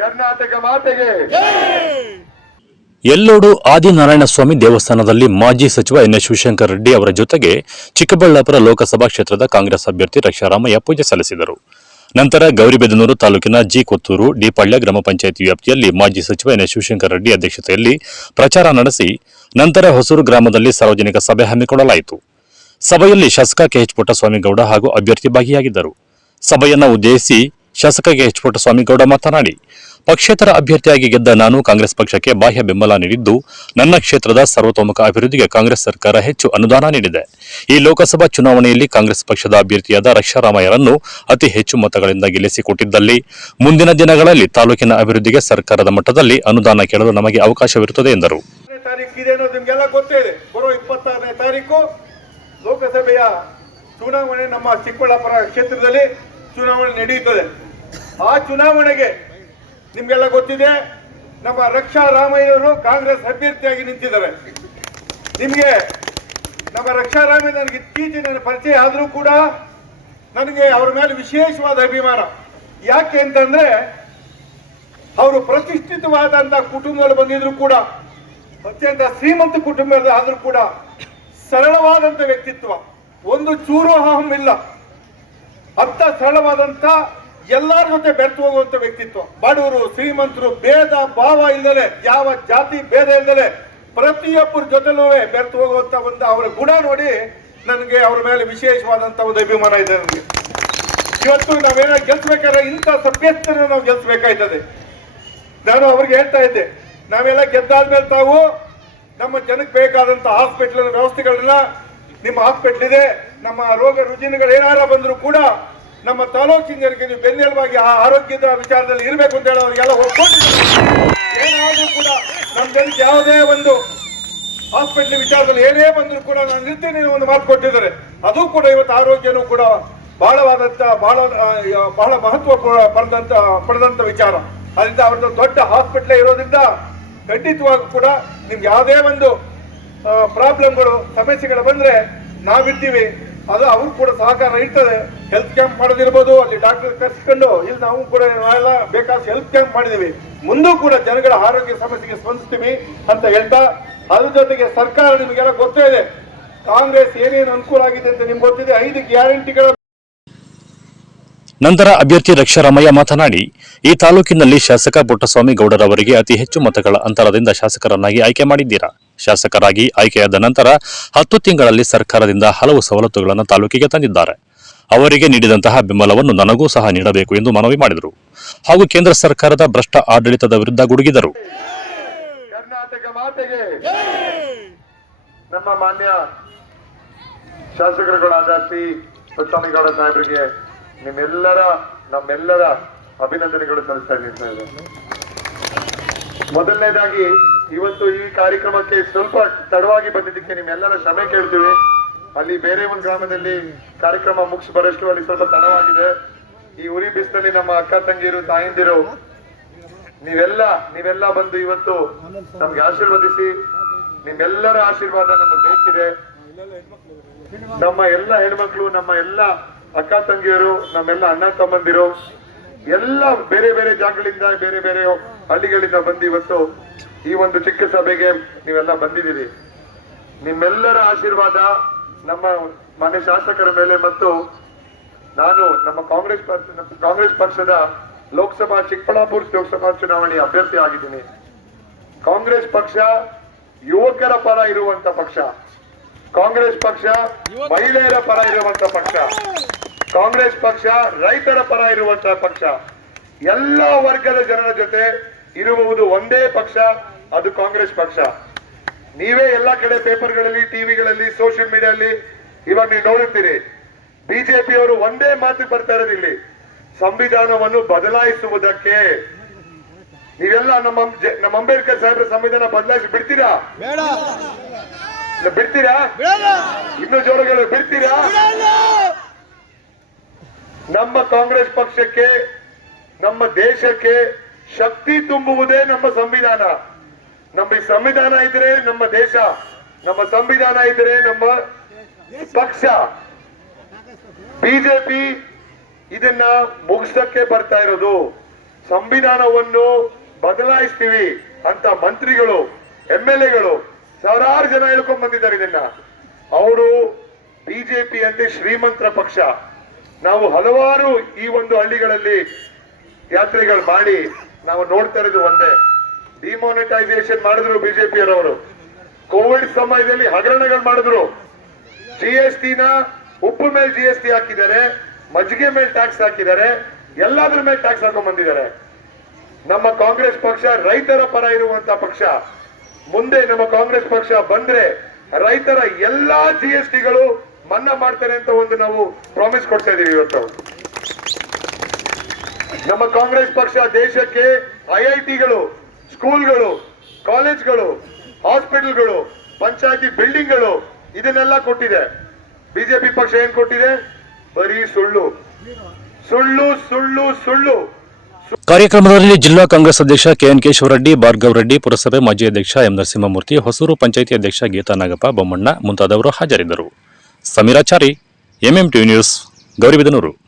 ಕರ್ನಾಟಕ ಮಾತೆಗೆ. ಯಲ್ಲೋಡು ಆದಿನಾರಾಯಣ ಸ್ವಾಮಿ ದೇವಸ್ಥಾನದಲ್ಲಿ ಮಾಜಿ ಸಚಿವ ಎನ್.ಎಸ್. ಶಿವಶಂಕರ್ ರೆಡ್ಡಿ ಅವರ ಜೊತೆಗೆ ಚಿಕ್ಕಬಳ್ಳಾಪುರ ಲೋಕಸಭಾ ಕ್ಷೇತ್ರದ ಕಾಂಗ್ರೆಸ್ ಅಭ್ಯರ್ಥಿ ರಕ್ಷಾರಾಮಯ್ಯ ಪೂಜೆ ಸಲ್ಲಿಸಿದರು. ನಂತರ ಗೌರಿಬಿದನೂರು ತಾಲೂಕಿನ ಜಿ ಕೊತ್ತೂರು ಡಿಪಾಳ್ಯ ಗ್ರಾಮ ಪಂಚಾಯಿತಿ ವ್ಯಾಪ್ತಿಯಲ್ಲಿ ಮಾಜಿ ಸಚಿವ ಎನ್.ಎಸ್. ಶಿವಶಂಕರ್ ರೆಡ್ಡಿ ಅಧ್ಯಕ್ಷತೆಯಲ್ಲಿ ಪ್ರಚಾರ ನಡೆಸಿ ನಂತರ ಹೊಸೂರು ಗ್ರಾಮದಲ್ಲಿ ಸಾರ್ವಜನಿಕ ಸಭೆ ಹಮ್ಮಿಕೊಳ್ಳಲಾಯಿತು. ಸಭೆಯಲ್ಲಿ ಶಾಸಕ ಕೆಎಚ್ ಪುಟ್ಟಸ್ವಾಮಿಗೌಡ ಹಾಗೂ ಅಭ್ಯರ್ಥಿ ಭಾಗಿಯಾಗಿದ್ದರು. ಸಭೆಯನ್ನು ಉದ್ದೇಶಿಸಿ ಶಾಸಕ ಕೆಎಚ್ ಪುಟ್ಟಸ್ವಾಮಿಗೌಡ ಮಾತನಾಡಿ, ಪಕ್ಷೇತರ ಅಭ್ಯರ್ಥಿಯಾಗಿ ಗೆದ್ದ ನಾನು ಕಾಂಗ್ರೆಸ್ ಪಕ್ಷಕ್ಕೆ ಬಾಹ್ಯ ಬೆಂಬಲ ನೀಡಿದ್ದು, ನನ್ನ ಕ್ಷೇತ್ರದ ಸರ್ವತೋಮುಖ ಅಭಿವೃದ್ಧಿಗೆ ಕಾಂಗ್ರೆಸ್ ಸರ್ಕಾರ ಹೆಚ್ಚು ಅನುದಾನ ನೀಡಿದೆ. ಈ ಲೋಕಸಭಾ ಚುನಾವಣೆಯಲ್ಲಿ ಕಾಂಗ್ರೆಸ್ ಪಕ್ಷದ ಅಭ್ಯರ್ಥಿಯಾದ ರಕ್ಷಾರಾಮಯ್ಯರನ್ನು ಅತಿ ಹೆಚ್ಚು ಮತಗಳಿಂದ ಗೆಲ್ಲಿಸಿಕೊಟ್ಟಿದ್ದಲ್ಲಿ ಮುಂದಿನ ದಿನಗಳಲ್ಲಿ ತಾಲೂಕಿನ ಅಭಿವೃದ್ಧಿಗೆ ಸರ್ಕಾರದ ಮಟ್ಟದಲ್ಲಿ ಅನುದಾನ ಕೇಳಲು ನಮಗೆ ಅವಕಾಶವಿರುತ್ತದೆ ಎಂದರು. ಬರೋ 26ನೇ ತಾರೀಕು ಲೋಕಸಭೆಯ ಚುನಾವಣೆ ನಮ್ಮ ಚಿಕ್ಕಬಳ್ಳಾಪುರ ಕ್ಷೇತ್ರದಲ್ಲಿ ಚುನಾವಣೆ ನಡೆಯುತ್ತದೆ. ಆ ಚುನಾವಣೆಗೆ ನಿಮ್ಗೆಲ್ಲ ಗೊತ್ತಿದೆ, ನಮ್ಮ ರಕ್ಷಾರಾಮಯ್ಯವರು ಕಾಂಗ್ರೆಸ್ ಅಭ್ಯರ್ಥಿಯಾಗಿ ನಿಂತಿದ್ದಾರೆ. ನಿಮಗೆ ನಮ್ಮ ರಕ್ಷಾರಾಮಯ್ಯ ನನಗೆ ಇತ್ತೀಚಿನ ಪರಿಚಯ ಆದರೂ ಕೂಡ ನನಗೆ ಅವರ ಮೇಲೆ ವಿಶೇಷವಾದ ಅಭಿಮಾನ. ಯಾಕೆ ಅಂತಂದ್ರೆ ಅವರು ಪ್ರತಿಷ್ಠಿತವಾದಂತ ಕುಟುಂಬದಲ್ಲಿ ಬಂದಿದ್ರು ಕೂಡ, ಅತ್ಯಂತ ಶ್ರೀಮಂತ ಕುಟುಂಬದ ಆದ್ರೂ ಕೂಡ ಸರಳವಾದಂತ ವ್ಯಕ್ತಿತ್ವ, ಒಂದು ಚೂರು ಅಹಂ ಇಲ್ಲ, ಅರ್ಥ ಸರಳವಾದಂತ ಎಲ್ಲರ ಜೊತೆ ಬೆರೆತು ಹೋಗುವಂತ ವ್ಯಕ್ತಿತ್ವ. ಬಡವರು ಶ್ರೀಮಂತರು ಭೇದ ಭಾವ ಇಲ್ಲದೆ, ಯಾವ ಜಾತಿ ಭೇದ ಇಲ್ಲದೆ ಪ್ರತಿಯೊಬ್ಬರ ಜೊತೆಲೂ ಬೆರೆತು ಹೋಗುವಂತ ಒಂದು ಅವರ ಗುಣ ನೋಡಿ ನನಗೆ ಅವರ ಮೇಲೆ ವಿಶೇಷವಾದಂತ ಒಂದು ಅಭಿಮಾನ ಇದೆ. ನನಗೆ ಇವತ್ತು ನಾವೇನೋ ಗೆಲ್ಸ್ಬೇಕಾದ್ರೆ ಇಂಥ ಸಭ್ಯಸ್ಥರನ್ನ ನಾವು ಗೆಲ್ಸ್ಬೇಕಾಯ್ತದೆ. ನಾನು ಅವ್ರಿಗೆ ಹೇಳ್ತಾ ಇದ್ದೆ, ನಾವೆಲ್ಲ ಗೆದ್ದಾದ್ಮೇಲೆ ತಾವು ನಮ್ಮ ಜನಕ್ಕೆ ಬೇಕಾದಂತ ಹಾಸ್ಪಿಟಲ್ ವ್ಯವಸ್ಥೆಗಳನ್ನ, ನಿಮ್ಮ ಹಾಸ್ಪಿಟಲ್ ಇದೆ, ನಮ್ಮ ರೋಗ ರುಜಿನಗಳು ಏನಾರ ಬಂದ್ರು ಕೂಡ ನಮ್ಮ ತಾಲೂಕಿನರಿಗೆ ನೀವು ಬೆನ್ನೆಲುಬಾಗಿ ಆ ಆರೋಗ್ಯದ ವಿಚಾರದಲ್ಲಿ ಇರಬೇಕು ಅಂತ ಹೇಳಿ ಅವರಿಗೆಲ್ಲ ಒಪ್ಕೊಂಡಿದ್ದಾರೆ. ಏನಾದ್ರೂ ಕೂಡ ನಮ್ಮ ಜನಕ್ಕೆ ಯಾವುದೇ ಒಂದು ಹಾಸ್ಪಿಟಲ್ ವಿಚಾರದಲ್ಲಿ ಏನೇ ಬಂದ್ರು ಕೂಡ ನಾನು ಇರ್ತೀನಿ ಒಂದು ಮಾತು ಕೊಟ್ಟಿದ್ದಾರೆ. ಅದು ಕೂಡ ಇವತ್ತು ಆರೋಗ್ಯನೂ ಕೂಡ ಬಹಳ ಮಹತ್ವ ಪಡೆದಂತ ವಿಚಾರ. ಅದರಿಂದ ಅವ್ರದ್ದು ದೊಡ್ಡ ಹಾಸ್ಪಿಟಲ್ ಇರೋದ್ರಿಂದ ಖಂಡಿತವಾಗೂ ಕೂಡ ನಿಮ್ಗೆ ಯಾವುದೇ ಒಂದು ಪ್ರಾಬ್ಲಮ್ಗಳು ಸಮಸ್ಯೆಗಳು ಬಂದ್ರೆ ನಾವಿರ್ತೀವಿ. ಅದು ಅವ್ರು ಕೂಡ ಸಹಕಾರ ಇರ್ತದೆ. ಹೆಲ್ತ್ ಕ್ಯಾಂಪ್ ಮಾಡೋದಿರ್ಬೋದು, ಅಲ್ಲಿ ಡಾಕ್ಟರ್ ಕರ್ಸ್ಕೊಂಡು ಇಲ್ಲಿ ನಾವು ಕೂಡ ನಾವೆಲ್ಲ ಬೇಕಾದ ಹೆಲ್ತ್ ಕ್ಯಾಂಪ್ ಮಾಡಿದೀವಿ. ಮುಂದೂ ಕೂಡ ಜನಗಳ ಆರೋಗ್ಯ ಸಮಸ್ಯೆಗೆ ಸ್ಪಂದಿಸ್ತೀವಿ ಅಂತ ಹೇಳ್ತಾ, ಅದ್ರ ಜೊತೆಗೆ ಸರ್ಕಾರ ನಿಮಗೆಲ್ಲ ಗೊತ್ತೇ ಇದೆ, ಕಾಂಗ್ರೆಸ್ ಏನೇನು ಅನುಕೂಲ ಆಗಿದೆ ಅಂತ ನಿಮ್ಗೆ ಗೊತ್ತಿದೆ. 5 ಗ್ಯಾರಂಟಿಗಳ ನಂತರ ಅಭ್ಯರ್ಥಿ ರಕ್ಷಾರಾಮಯ್ಯ ಮಾತನಾಡಿ, ಈ ತಾಲೂಕಿನಲ್ಲಿ ಶಾಸಕ ಪುಟ್ಟಸ್ವಾಮಿ ಗೌಡರವರಿಗೆ ಅತಿ ಹೆಚ್ಚು ಮತಗಳ ಅಂತರದಿಂದ ಶಾಸಕರನ್ನಾಗಿ ಆಯ್ಕೆ ಮಾಡಿದ್ದೀರಾ. ಶಾಸಕರಾಗಿ ಆಯ್ಕೆಯಾದ ನಂತರ 10 ತಿಂಗಳಲ್ಲಿ ಸರ್ಕಾರದಿಂದ ಹಲವು ಸವಲತ್ತುಗಳನ್ನು ತಾಲೂಕಿಗೆ ತಂದಿದ್ದಾರೆ. ಅವರಿಗೆ ನೀಡಿದಂತಹ ಬೆಂಬಲವನ್ನು ನನಗೂ ಸಹ ನೀಡಬೇಕು ಎಂದು ಮನವಿ ಮಾಡಿದರು. ಹಾಗೂ ಕೇಂದ್ರ ಸರ್ಕಾರದ ಭ್ರಷ್ಟ ಆಡಳಿತದ ವಿರುದ್ಧ ಗುಡುಗಿದರು. ಕರ್ನಾಟಕ ಮಾತೆಗೆ. ನಮ್ಮ ಮಾನ್ಯ ಶಾಸಕರುಗಳಾದ ಶ್ರೀ ಪುಟ್ಟಸ್ವಾಮಿಗೌಡ ಸಾಹೇಬರಿಗೆ ನಮ್ಮೆಲ್ಲರ ಅಭಿನಂದನೆಗಳು ಸಲ್ಲಿಸ್ತಾ ಇದ್ದೀನಿ. ಮೊದಲನೇದಾಗಿ ಇವತ್ತು ಈ ಕಾರ್ಯಕ್ರಮಕ್ಕೆ ಸ್ವಲ್ಪ ತಡವಾಗಿ ಬಂದಿದ್ದಕ್ಕೆ ನಿಮ್ಮೆಲ್ಲರ ಕ್ಷಮೆ ಕೇಳ್ತೀವಿ. ಅಲ್ಲಿ ಬೇರೆ ಒಂದು ಗ್ರಾಮದಲ್ಲಿ ಕಾರ್ಯಕ್ರಮ ಮುಗಿಸಿ ಬರೋಷ್ಟು ಅಲ್ಲಿ ಸ್ವಲ್ಪ ತಡವಾಗಿದೆ. ಈ ಉರಿ ಬಿಸಿಲಲ್ಲಿ ನಮ್ಮ ಅಕ್ಕ ತಂಗಿರು ತಾಯಂದಿರು ನೀವೆಲ್ಲ ಬಂದು ಇವತ್ತು ನಮ್ಗೆ ಆಶೀರ್ವದಿಸಿ, ನಿಮ್ಮೆಲ್ಲರ ಆಶೀರ್ವಾದ ನಮಗೆ ಬೇಕಿದೆ. ನಮ್ಮ ಎಲ್ಲ ಹೆಣ್ಮಕ್ಳು, ನಮ್ಮ ಎಲ್ಲ ಅಕ್ಕ ತಂಗಿಯರು, ನಮ್ಮೆಲ್ಲ ಅಣ್ಣ ತಮ್ಮಂದಿರು ಎಲ್ಲ ಬೇರೆ ಬೇರೆ ಜಾಗಗಳಿಂದ, ಬೇರೆ ಬೇರೆ ಹಳ್ಳಿಗಳಿಂದ ಬಂದು ಇವತ್ತು ಈ ಒಂದು ಚಿಕ್ಕ ಸಭೆಗೆ ನೀವೆಲ್ಲ ಬಂದಿದ್ದೀರಿ. ನಿಮ್ಮೆಲ್ಲರ ಆಶೀರ್ವಾದ ನಮ್ಮ ಮಾನ್ಯ ಶಾಸಕರ ಮೇಲೆ ಮತ್ತು ನಾನು ನಮ್ಮ ಕಾಂಗ್ರೆಸ್ ಪಕ್ಷದ ಚಿಕ್ಕಬಳ್ಳಾಪುರ ಲೋಕಸಭಾ ಚುನಾವಣೆಯ ಅಭ್ಯರ್ಥಿ ಆಗಿದ್ದೀನಿ. ಕಾಂಗ್ರೆಸ್ ಪಕ್ಷ ಯುವಕರ ಪರ ಇರುವಂತ ಪಕ್ಷ, ಕಾಂಗ್ರೆಸ್ ಪಕ್ಷ ಮಹಿಳೆಯರ ಪರ ಇರುವಂತ ಪಕ್ಷ, ಕಾಂಗ್ರೆಸ್ ಪಕ್ಷ ರೈತರ ಪರ ಇರುವಂತಹ ಪಕ್ಷ, ಎಲ್ಲ ವರ್ಗದ ಜನರ ಜೊತೆ ಇರುವುದು ಒಂದೇ ಪಕ್ಷ, ಅದು ಕಾಂಗ್ರೆಸ್ ಪಕ್ಷ. ನೀವೇ ಎಲ್ಲ ಕಡೆ ಪೇಪರ್ಗಳಲ್ಲಿ, ಟಿವಿಗಳಲ್ಲಿ, ಸೋಷಿಯಲ್ ಮೀಡಿಯಾದಲ್ಲಿ ಇವಾಗ ನೀವು ನೋಡುತ್ತೀರಿ, ಬಿಜೆಪಿಯವರು ಒಂದೇ ಮಾತು ಬರ್ತಾ ಇರೋದು ಇಲ್ಲಿ, ಸಂವಿಧಾನವನ್ನು ಬದಲಾಯಿಸುವುದಕ್ಕೆ. ನೀವೆಲ್ಲ ನಮ್ಮ ಅಂಬೇಡ್ಕರ್ ಸಾಹೇಬ್ರ ಸಂವಿಧಾನ ಬದಲಾಯಿಸಿ ಬಿಡ್ತೀರಾ? ಬಿಡ್ತೀರಾ? ಇನ್ನು ಜೋರಗಳು ಬಿಡ್ತೀರಾ? ನಮ್ಮ ಕಾಂಗ್ರೆಸ್ ಪಕ್ಷಕ್ಕೆ, ನಮ್ಮ ದೇಶಕ್ಕೆ ಶಕ್ತಿ ತುಂಬುವುದೇ ನಮ್ಮ ಸಂವಿಧಾನ. ನಮ್ಮ ಈ ಸಂವಿಧಾನ ಇದ್ರೆ ನಮ್ಮ ದೇಶ, ನಮ್ಮ ಸಂವಿಧಾನ ಇದ್ರೆ ನಮ್ಮ ಪಕ್ಷ. ಬಿಜೆಪಿ ಇದನ್ನ ಮುಗಿಸಕ್ಕೆ ಬರ್ತಾ ಇರೋದು. ಸಂವಿಧಾನವನ್ನು ಬದಲಾಯಿಸ್ತೀವಿ ಅಂತ ಮಂತ್ರಿಗಳು, MLAಗಳು ಸಾವಿರಾರು ಜನ ಹೇಳ್ಕೊಂಡ್ ಬಂದಿದ್ದಾರೆ ಇದನ್ನ. ಅವರು ಬಿಜೆಪಿ ಅಂತ ಶ್ರೀಮಂತರ ಪಕ್ಷ. ನಾವು ಹಲವಾರು ಈ ಒಂದು ಹಳ್ಳಿಗಳಲ್ಲಿ ಯಾತ್ರೆಗಳು ಮಾಡಿ ನಾವು ನೋಡ್ತಾ ಇರೋದು ಒಂದೇ, ಡಿಮಾನಿಟೈಸೇಷನ್ ಮಾಡಿದ್ರು ಬಿಜೆಪಿಯರವರು. ಕೋವಿಡ್ ಸಮಯದಲ್ಲಿ ಹಗರಣಗಳು ಮಾಡಿದ್ರು. GST ನ ಉಪ್ಪು ಮೇಲೆ GST ಹಾಕಿದ್ದಾರೆ, ಮಜ್ಜಿಗೆ ಮೇಲೆ ಟ್ಯಾಕ್ಸ್ ಹಾಕಿದ್ದಾರೆ, ಎಲ್ಲಾದ್ರ ಮೇಲೆ ಟ್ಯಾಕ್ಸ್ ಹಾಕೊಂಡ್ ಬಂದಿದ್ದಾರೆ. ನಮ್ಮ ಕಾಂಗ್ರೆಸ್ ಪಕ್ಷ ರೈತರ ಪರ ಇರುವಂತ ಪಕ್ಷ. ಮುಂದೆ ನಮ್ಮ ಕಾಂಗ್ರೆಸ್ ಪಕ್ಷ ಬಂದ್ರೆ ರೈತರ ಎಲ್ಲಾ GSTಗಳು ಮನ್ನಾ ಮಾಡ್ತಾರೆ ಅಂತ ಒಂದು ನಾವು ಪ್ರಾಮಿಸ್ ಕೊಡ್ತಾ ಇದೀವಿ ಇವತ್ತು. ನಮ್ಮ ಕಾಂಗ್ರೆಸ್ ಪಕ್ಷ ದೇಶಕ್ಕೆ IITಗಳು, ಸ್ಕೂಲ್ಗಳು, ಕಾಲೇಜ್ಗಳು, ಹಾಸ್ಪಿಟಲ್ಗಳು, ಪಂಚಾಯತಿ ಬಿಲ್ಡಿಂಗ್ಗಳು ಇದನ್ನೆಲ್ಲ ಕೊಟ್ಟಿದೆ. ಬಿಜೆಪಿ ಪಕ್ಷ ಏನ್ ಕೊಟ್ಟಿದೆ? ಬರೀ ಸುಳ್ಳು ಸುಳ್ಳು ಸುಳ್ಳು ಸುಳ್ಳು. ಕಾರ್ಯಕ್ರಮದಲ್ಲಿ ಜಿಲ್ಲಾ ಕಾಂಗ್ರೆಸ್ ಅಧ್ಯಕ್ಷ KN ಕೇಶವರೆಡ್ಡಿ, ಭಾರ್ಗವ್ ರೆಡ್ಡಿ, ಪುರಸಭೆ ಮಾಜಿ ಅಧ್ಯಕ್ಷ M ನರಸಿಂಹಮೂರ್ತಿ, ಹೊಸೂರು ಪಂಚಾಯಿತಿ ಅಧ್ಯಕ್ಷ ಗೀತಾ ನಾಗಪ್ಪ, ಬೊಮ್ಮಣ್ಣ ಮುಂತಾದವರು ಹಾಜರಿದ್ದರು. Sameerachari, MMTV news, Gauribidanur.